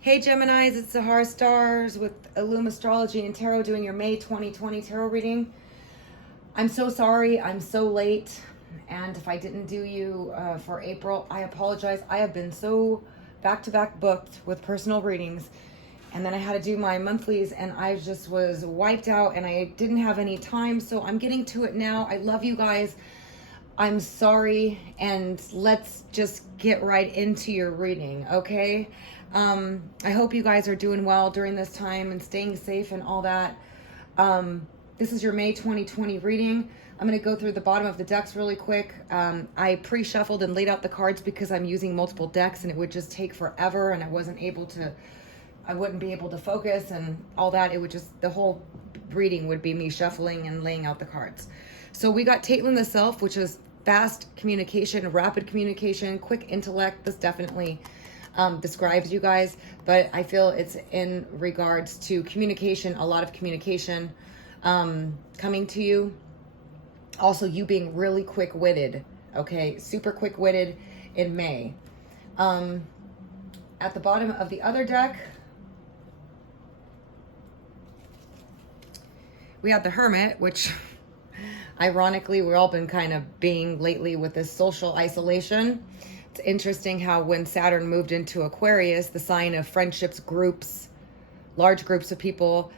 Hey Geminis, it's Sahara Stars with Illum Astrology and Tarot doing your May 2020 tarot reading. I'm so sorry, I'm so late, and if I didn't do you for April, I apologize. I have been so back-to-back booked with personal readings, and then I had to do my monthlies, and I just was wiped out, and I didn't have any time, so I'm getting to it now. I love you guys. I'm sorry, and let's just get right into your reading, okay? I hope you guys are doing well during this time and staying safe and all that. This is your May 2020 reading. I'm going to go through the bottom of the decks really quick. I pre-shuffled and laid out the cards because I'm using multiple decks and it would just take forever and I wouldn't be able to focus and all that. It would just, the whole reading would be me shuffling and laying out the cards. So we got Taitlin the Self, which is fast communication, rapid communication, quick intellect. This definitely describes you guys, but I feel it's in regards to communication, a lot of communication coming to you. Also, you being really quick-witted, okay? Super quick-witted in May. At the bottom of the other deck, we have the Hermit, which ironically, we've all been kind of being lately with this social isolation. It's interesting how when Saturn moved into Aquarius, the sign of friendships, groups, large groups of people,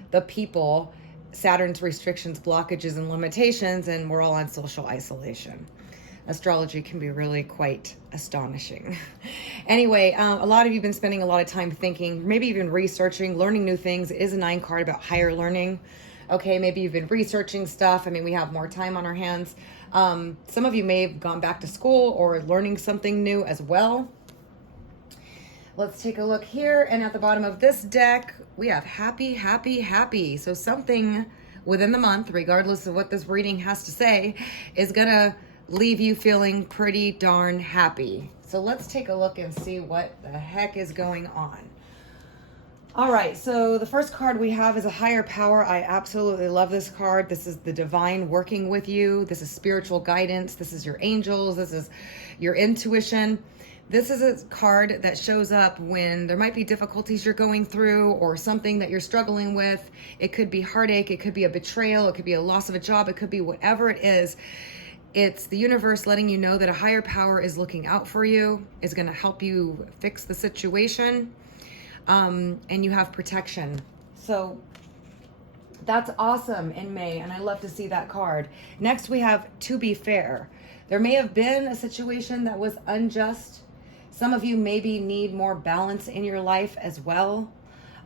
Saturn's restrictions, blockages, and limitations, and we're all on social isolation. Astrology can be really quite astonishing. Anyway, a lot of you have been spending a lot of time thinking, maybe even researching, learning new things. It is a 9 card about higher learning. Okay, maybe you've been researching stuff. I mean, we have more time on our hands. Some of you may have gone back to school or learning something new as well. Let's take a look here. And at the bottom of this deck, we have happy, happy, happy. So something within the month, regardless of what this reading has to say, is going to leave you feeling pretty darn happy. So let's take a look and see what the heck is going on. All right, so the first card we have is a higher power. I absolutely love this card. This is the divine working with you. This is spiritual guidance. This is your angels. This is your intuition. This is a card that shows up when there might be difficulties you're going through or something that you're struggling with. It could be heartache. It could be a betrayal. It could be a loss of a job. It could be whatever it is. It's the universe letting you know that a higher power is looking out for you, is going to help you fix the situation. And you have protection. So that's awesome in May, and I love to see that card. Next, we have To Be Fair. There may have been a situation that was unjust. Some of you maybe need more balance in your life as well.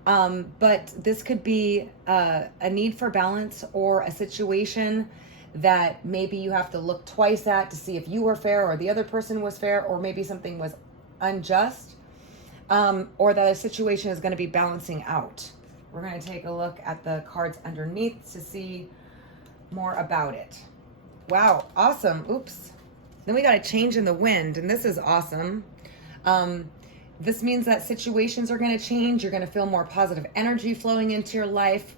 But this could be a need for balance or a situation that maybe you have to look twice at to see if you were fair or the other person was fair, or maybe something was unjust. Or that a situation is going to be balancing out. We're going to take a look at the cards underneath to see more about it. Wow, awesome. Oops. Then we got a change in the wind, and this is awesome. This means that situations are going to change. You're going to feel more positive energy flowing into your life.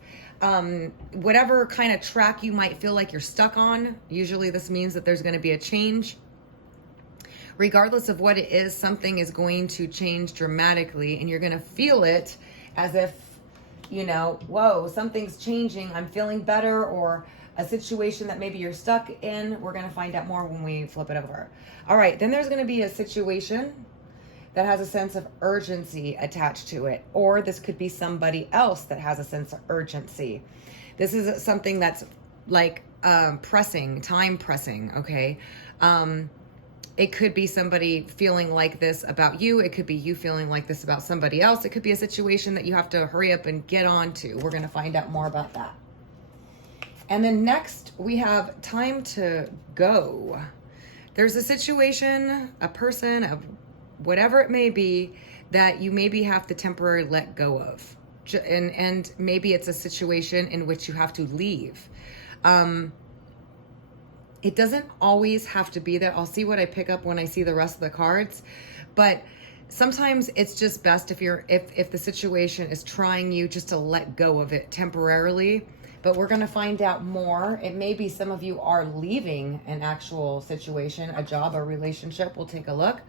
Whatever kind of track you might feel like you're stuck on, usually this means that there's going to be a change. Regardless of what it is, something is going to change dramatically, and you're going to feel it as if, you know, whoa, something's changing. I'm feeling better, or a situation that maybe you're stuck in. We're going to find out more when we flip it over. All right, then there's going to be a situation that has a sense of urgency attached to it, or this could be somebody else that has a sense of urgency. This is something that's like pressing, time pressing, okay? It could be somebody feeling like this about you. It could be you feeling like this about somebody else. It could be a situation that you have to hurry up and get on to. We're going to find out more about that. And then next, we have time to go. There's a situation, a person, whatever it may be, that you maybe have to temporarily let go of. And maybe it's a situation in which you have to leave. It doesn't always have to be that. I'll see what I pick up when I see the rest of the cards, but sometimes it's just best if the situation is trying you just to let go of it temporarily. But we're going to find out more. It may be some of you are leaving an actual situation, a job, a relationship. We'll take a look.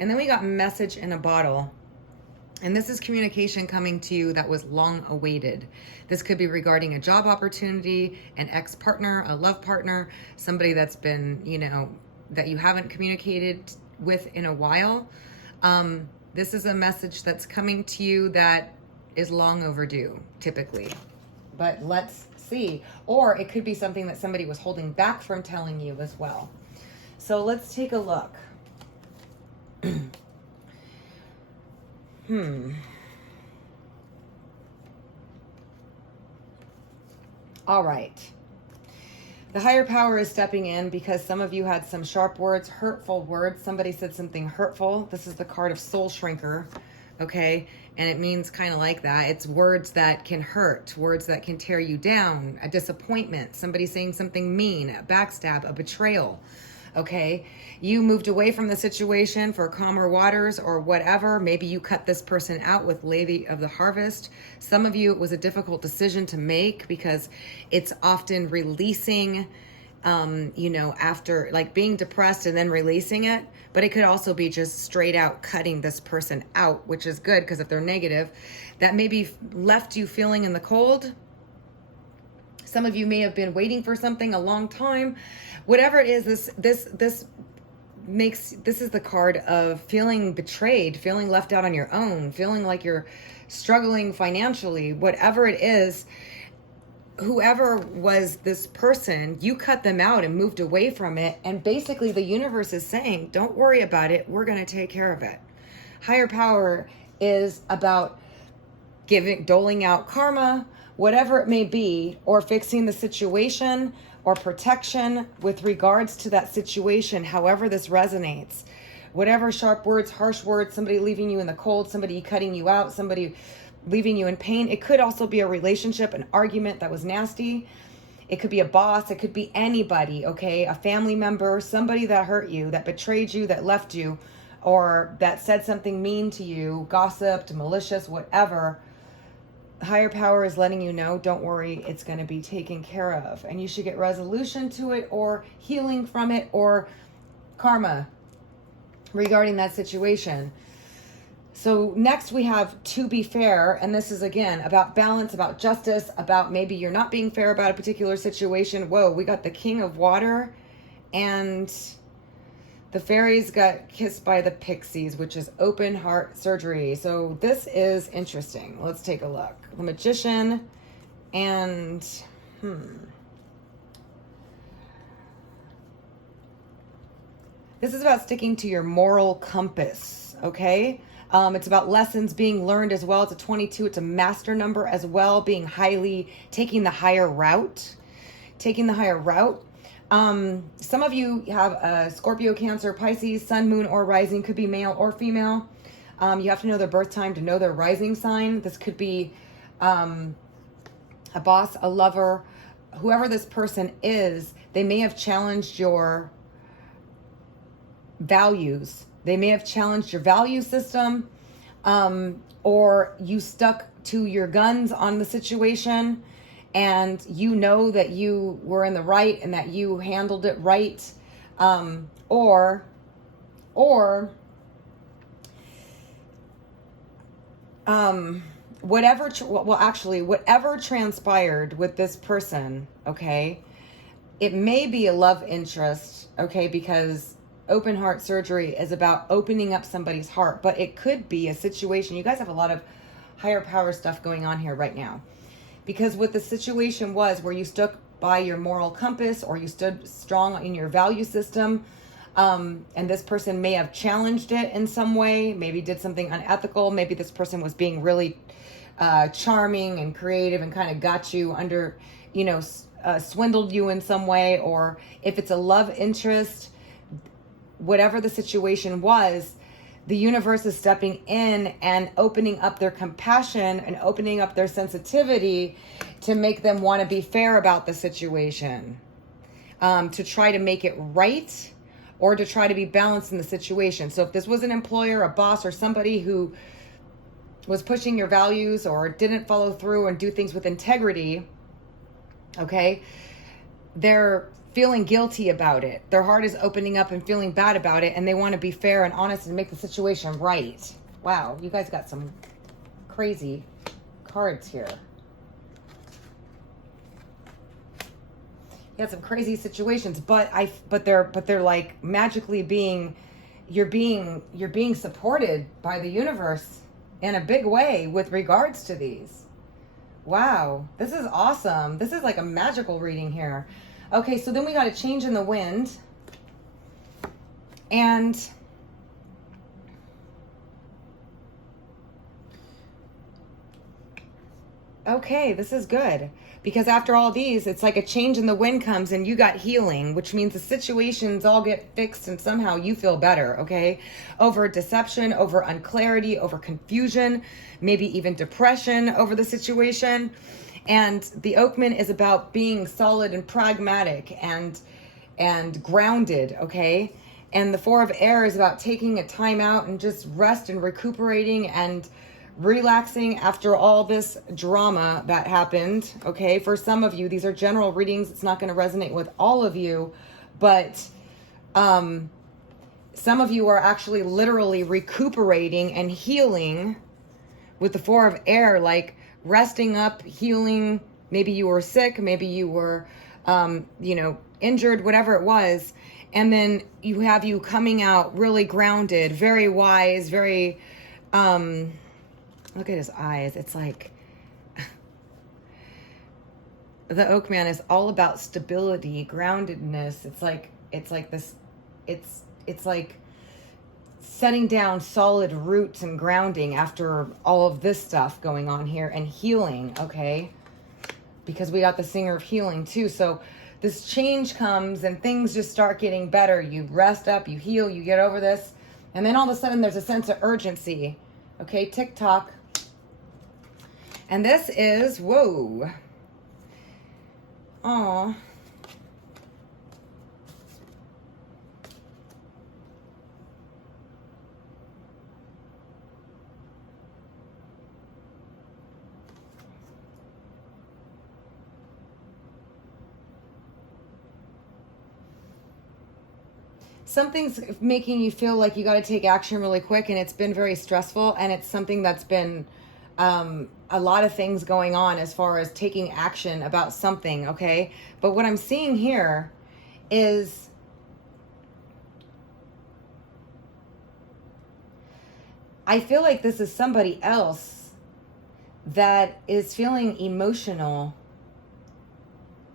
And then we got Message in a Bottle. And this is communication coming to you that was long awaited. This could be regarding a job opportunity, an ex-partner, a love partner, somebody that's been, that you haven't communicated with in a while. This is a message that's coming to you that is long overdue, typically. But let's see. Or it could be something that somebody was holding back from telling you as well. So let's take a look. All right. The higher power is stepping in because some of you had some sharp words, hurtful words. Somebody said something hurtful. This is the card of Soul Shrinker, okay? And it means kind of like that. It's words that can hurt, words that can tear you down, a disappointment, somebody saying something mean, a backstab, a betrayal. Okay, you moved away from the situation for calmer waters or whatever. Maybe you cut this person out with Lady of the Harvest. Some of you, it was a difficult decision to make because it's often releasing, after like being depressed and then releasing it. But it could also be just straight out cutting this person out, which is good because if they're negative, that maybe left you feeling in the cold. Some of you may have been waiting for something a long time. Whatever it is, this is the card of feeling betrayed, feeling left out on your own, feeling like you're struggling financially. Whatever it is, whoever was this person, you cut them out and moved away from it. And basically the universe is saying, don't worry about it. We're going to take care of it. Higher power is about doling out karma, whatever it may be, or fixing the situation or protection with regards to that situation, however this resonates. Whatever sharp words, harsh words, somebody leaving you in the cold, somebody cutting you out, somebody leaving you in pain. It could also be a relationship, an argument that was nasty. It could be a boss. It could be anybody, okay? A family member, somebody that hurt you, that betrayed you, that left you, or that said something mean to you, gossiped, malicious, whatever. Higher power is letting you know, don't worry, it's going to be taken care of. And you should get resolution to it or healing from it or karma regarding that situation. So next we have to be fair. And this is, again, about balance, about justice, about maybe you're not being fair about a particular situation. Whoa, we got the King of Water and the fairies got kissed by the pixies, which is open heart surgery. So this is interesting. Let's take a look. The Magician and this is about sticking to your moral compass, okay? It's about lessons being learned as well. It's a 22. It's a master number as well, taking the higher route. Some of you have a Scorpio, Cancer, Pisces, Sun, Moon, or Rising. Could be male or female. You have to know their birth time to know their rising sign. This could be a boss, a lover, whoever this person is. They may have challenged your values. They may have challenged your value system, or you stuck to your guns on the situation. And you know that you were in the right and that you handled it right, whatever transpired with this person, okay, it may be a love interest, okay, because open heart surgery is about opening up somebody's heart, but it could be a situation. You guys have a lot of higher power stuff going on here right now. Because what the situation was where you stuck by your moral compass or you stood strong in your value system, and this person may have challenged it in some way, maybe did something unethical, maybe this person was being really charming and creative and kind of got you under, swindled you in some way, or if it's a love interest, whatever the situation was, the universe is stepping in and opening up their compassion and opening up their sensitivity to make them want to be fair about the situation, to try to make it right or to try to be balanced in the situation. So if this was an employer, a boss, or somebody who was pushing your values or didn't follow through and do things with integrity, okay, they're feeling guilty about it. Their heart is opening up and feeling bad about it, and they want to be fair and honest and make the situation right, Wow, you guys got some crazy cards here. You had some crazy situations, but they're like magically you're being supported by the universe in a big way with regards to these. Wow, this is awesome. This is like a magical reading here. Okay, so then we got a change in the wind. And okay, this is good. Because after all these, it's like a change in the wind comes and you got healing, which means the situations all get fixed and somehow you feel better, okay? Over deception, over unclarity, over confusion, maybe even depression over the situation. And the Oakman is about being solid and pragmatic and grounded, okay? And the Four of Air is about taking a time out and just rest and recuperating and relaxing after all this drama that happened, okay? For some of you, these are general readings. It's not going to resonate with all of you, but some of you are actually literally recuperating and healing with the Four of Air, like resting up, healing. Maybe you were sick, maybe you were, injured, whatever it was. And then you have you coming out really grounded, very wise, very, look at his eyes. It's like the Oakman is all about stability, groundedness. It's like this, it's like setting down solid roots and grounding after all of this stuff going on here and healing, okay? Because we got the Singer of Healing too. So this change comes and things just start getting better. You rest up, you heal, you get over this. And then all of a sudden there's a sense of urgency. Okay, tick-tock. And this is, whoa. Aw. Something's making you feel like you got to take action really quick, and it's been very stressful, and it's something that's been a lot of things going on as far as taking action about something, okay? But what I'm seeing here is I feel like this is somebody else that is feeling emotional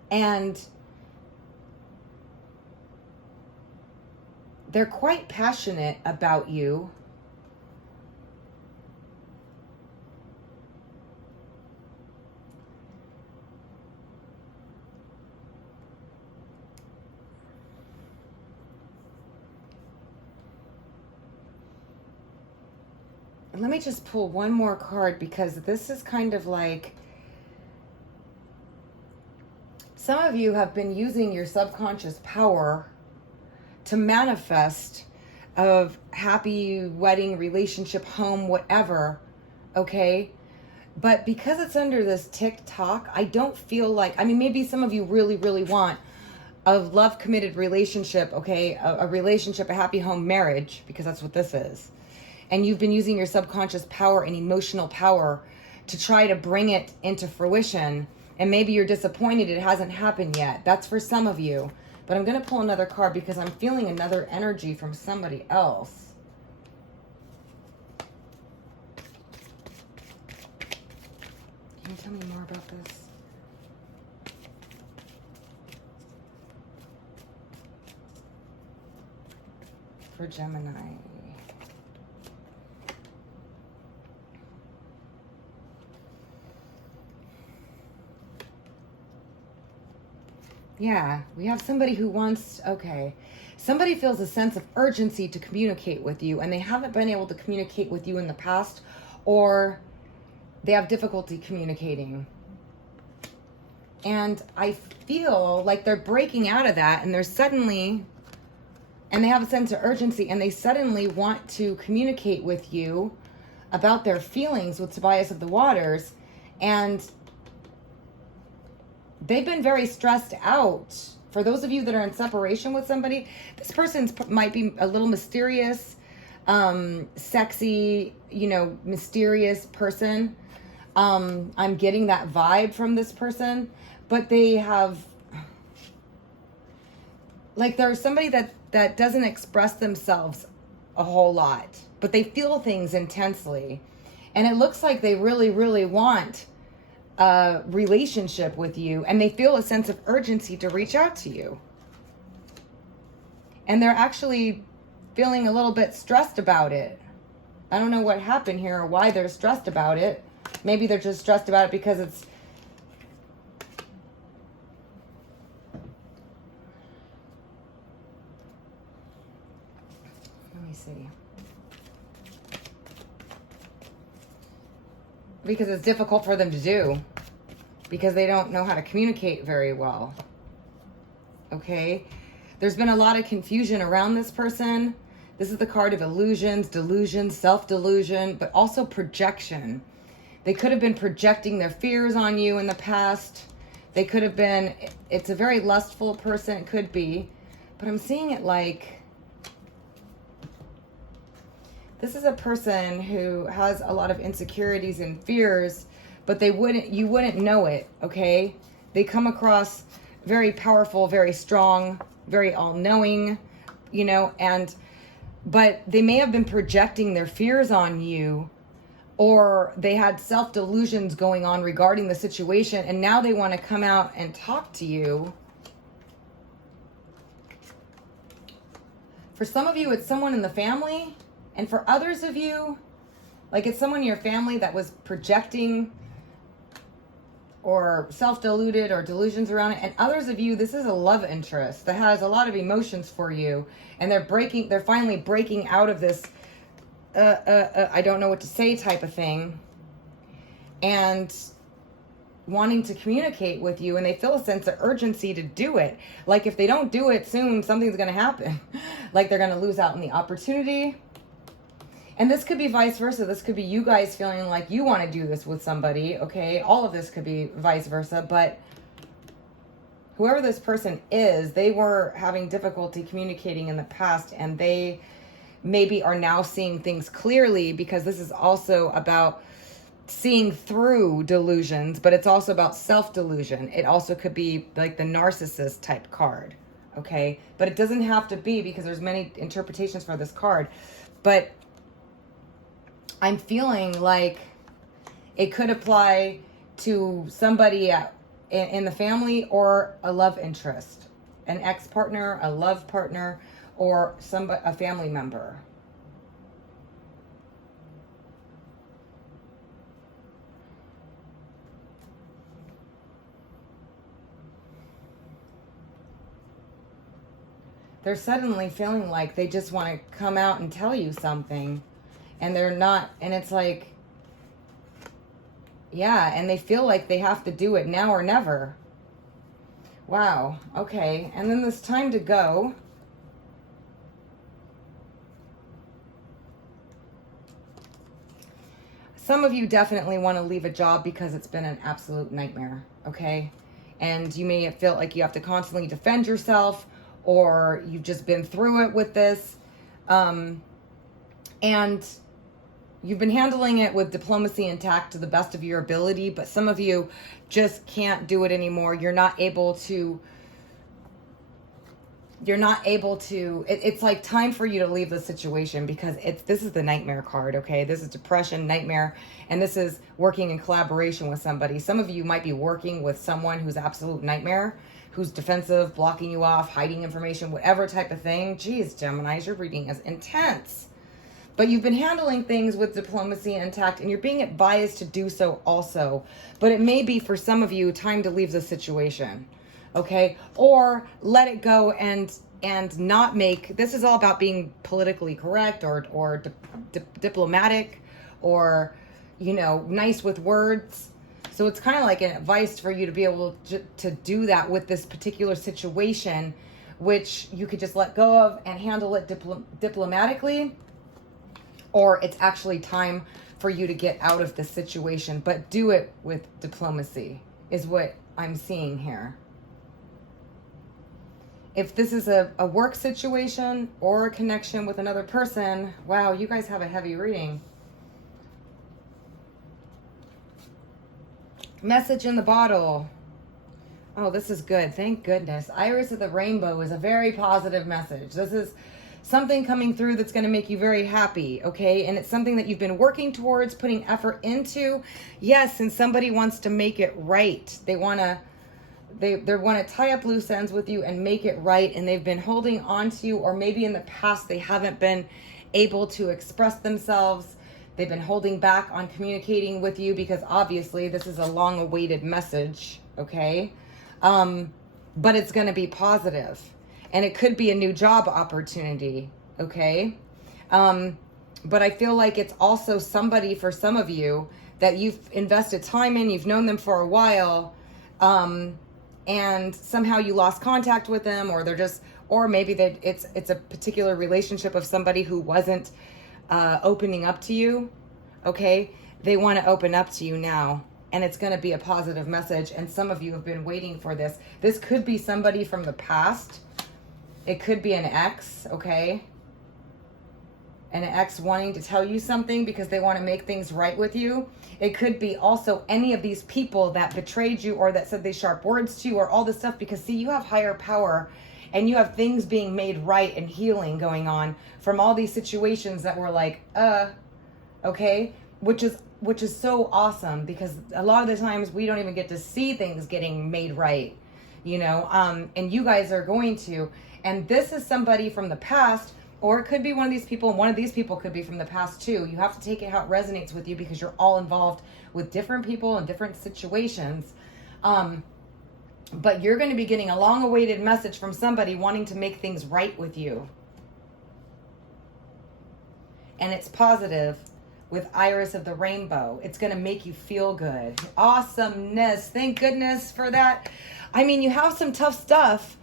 and they're quite passionate about you. Let me just pull one more card because this is kind of like some of you have been using your subconscious power to manifest of happy wedding, relationship, home, whatever, okay? But because it's under this tick-tock, I don't feel like, I mean, maybe some of you really, really want a love committed relationship, okay? A relationship, a happy home, marriage, because that's what this is. And you've been using your subconscious power and emotional power to try to bring it into fruition. And maybe you're disappointed it hasn't happened yet. That's for some of you. But I'm going to pull another card because I'm feeling another energy from somebody else. Can you tell me more about this? For Gemini. Yeah, we have somebody who wants, okay. Somebody feels a sense of urgency to communicate with you, and they haven't been able to communicate with you in the past, or they have difficulty communicating. And I feel like they're breaking out of that, and they're suddenly, and they have a sense of urgency, and they suddenly want to communicate with you about their feelings with Tobias of the Waters, and they've been very stressed out. For those of you that are in separation with somebody, this person might be a little mysterious. sexy, mysterious person. I'm getting that vibe from this person, but they have, like, there's somebody that doesn't express themselves a whole lot, but they feel things intensely. And it looks like they really, really want a relationship with you, and they feel a sense of urgency to reach out to you. And they're actually feeling a little bit stressed about it. I don't know what happened here or why they're stressed about it. Maybe they're just stressed about it because it's... Let me see. Because it's difficult for them to do. Because they don't know how to communicate very well. Okay? There's been a lot of confusion around this person. This is the card of illusions, delusions, self-delusion, but also projection. They could have been projecting their fears on you in the past. They could have been, it's a very lustful person, it could be. But I'm seeing it like, this is a person who has a lot of insecurities and fears, but you wouldn't know it, okay? They come across very powerful, very strong, very all-knowing, but they may have been projecting their fears on you, or they had self-delusions going on regarding the situation, and now they want to come out and talk to you. For some of you, it's someone in the family, and for others of you, like, it's someone in your family that was projecting or self-deluded or delusions around it. And others of you, this is a love interest that has a lot of emotions for you, and they're finally breaking out of this I don't know what to say type of thing, and wanting to communicate with you, and they feel a sense of urgency to do it. Like, if they don't do it soon, something's going to happen. Like, they're going to lose out on the opportunity. And this could be vice versa. This could be you guys feeling like you want to do this with somebody, okay? All of this could be vice versa, but whoever this person is, they were having difficulty communicating in the past, and they maybe are now seeing things clearly, because this is also about seeing through delusions, but it's also about self-delusion. It also could be like the narcissist type card, okay? But it doesn't have to be, because there's many interpretations for this card. But I'm feeling like it could apply to somebody in the family, or a love interest, an ex-partner, a love partner, or a family member. They're suddenly feeling like they just want to come out and tell you something, and they're not, and it's like, yeah, and they feel like they have to do it now or never. Wow, okay. And then this time to go. Some of you definitely want to leave a job because it's been an absolute nightmare, okay? And you may feel like you have to constantly defend yourself, or you've just been through it with this. And you've been handling it with diplomacy and tact to the best of your ability, but some of you just can't do it anymore. You're not able to, it's like time for you to leave the situation, because this is the nightmare card, okay? This is depression, nightmare, and this is working in collaboration with somebody. Some of you might be working with someone who's absolute nightmare, who's defensive, blocking you off, hiding information, whatever type of thing. Geez, Geminis, your reading is intense. But you've been handling things with diplomacy and tact, and you're being advised to do so also. But it may be, for some of you, time to leave the situation, okay? Or let it go and not make, this is all about being politically correct, or diplomatic, or, nice with words. So it's kind of like an advice for you to be able to do that with this particular situation, which you could just let go of and handle it diplomatically. Or it's actually time for you to get out of this situation, but do it with diplomacy is what I'm seeing here. If this is a work situation or a connection with another person, wow, you guys have a heavy reading. Message in the bottle. Oh, this is good. Thank goodness. Iris of the Rainbow is a very positive message. This is something coming through that's going to make you very happy, okay? And it's something that you've been working towards, putting effort into. Yes, and somebody wants to make it right. They want to tie up loose ends with you and make it right, and they've been holding on to you, or maybe in the past they haven't been able to express themselves. They've been holding back on communicating with you because obviously this is a long-awaited message, okay? But it's going to be positive. And it could be a new job opportunity, okay? But I feel like it's also somebody, for some of you, that you've invested time in, you've known them for a while, and somehow you lost contact with them, or they're just, or maybe that it's a particular relationship of somebody who wasn't opening up to you, okay? They want to open up to you now. And it's going to be a positive message. And some of you have been waiting for this. This could be somebody from the past. It could be an ex, okay? An ex wanting to tell you something because they want to make things right with you. It could be also any of these people that betrayed you or that said they sharp words to you or all this stuff. Because see, you have higher power and you have things being made right and healing going on from all these situations that were like, okay? Which is so awesome, because a lot of the times we don't even get to see things getting made right, you know, and you guys are going to. And this is somebody from the past, or it could be one of these people, and one of these people could be from the past too. You have to take it how it resonates with you, because you're all involved with different people and different situations. But you're going to be getting a long-awaited message from somebody wanting to make things right with you. And it's positive. With Iris of the Rainbow, it's going to make you feel good. Awesomeness. Thank goodness for that. I mean, you have some tough stuff,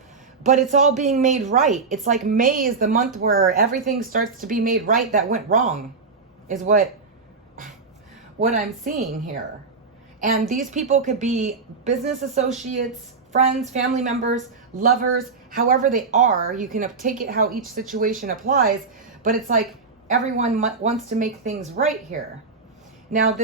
but it's all being made right. It's like May is the month where everything starts to be made right that went wrong, is what I'm seeing here. And these people could be business associates, friends, family members, lovers, however they are. You can take it how each situation applies, but it's like, everyone wants to make things right here. Now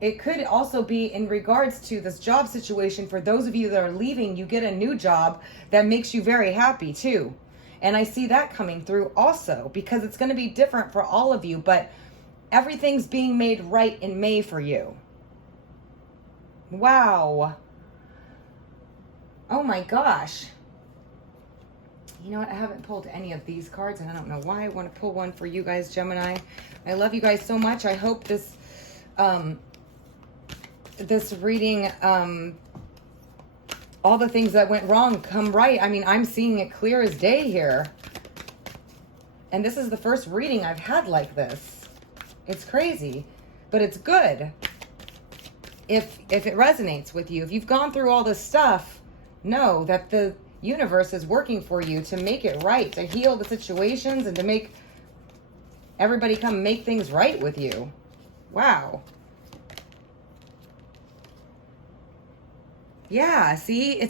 it could also be in regards to this job situation. For those of you that are leaving, you get a new job that makes you very happy too. And I see that coming through also, because it's going to be different for all of you, but everything's being made right in May for you. Wow. Oh my gosh. You know what? I haven't pulled any of these cards, and I don't know why. I want to pull one for you guys, Gemini. I love you guys so much. I hope this this reading, all the things that went wrong come right. I mean, I'm seeing it clear as day here. And this is the first reading I've had like this. It's crazy, but it's good. If it resonates with you, if you've gone through all this stuff, know that the universe is working for you to make it right, to heal the situations, and to make everybody come make things right with you. Wow. Yeah, see,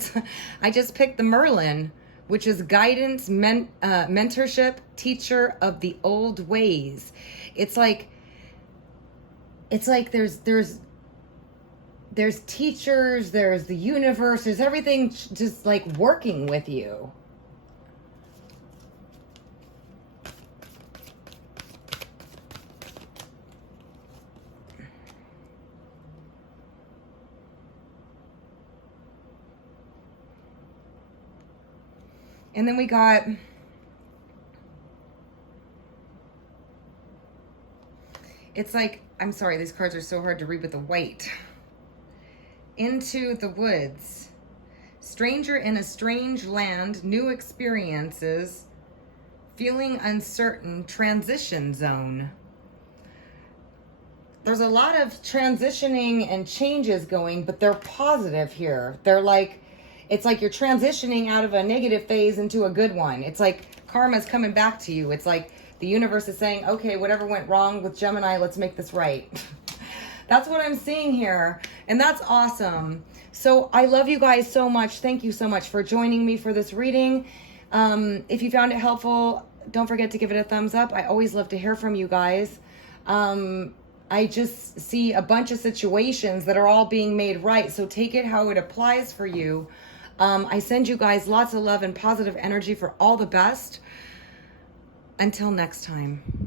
I just picked the Merlin, which is guidance, mentorship, teacher of the old ways. It's like there's teachers, there's the universe, there's everything just like working with you. And then we got, it's like, I'm sorry, these cards are so hard to read with the white. Into the woods. Stranger in a strange land, new experiences, feeling uncertain, transition zone. There's a lot of transitioning and changes going, but they're positive here. They're like, it's like you're transitioning out of a negative phase into a good one. It's like karma's coming back to you. It's like the universe is saying, okay, whatever went wrong with Gemini, let's make this right. That's what I'm seeing here. And that's awesome. So I love you guys so much. Thank you so much for joining me for this reading. If you found it helpful, don't forget to give it a thumbs up. I always love to hear from you guys. I just see a bunch of situations that are all being made right. So take it how it applies for you. I send you guys lots of love and positive energy for all the best. Until next time.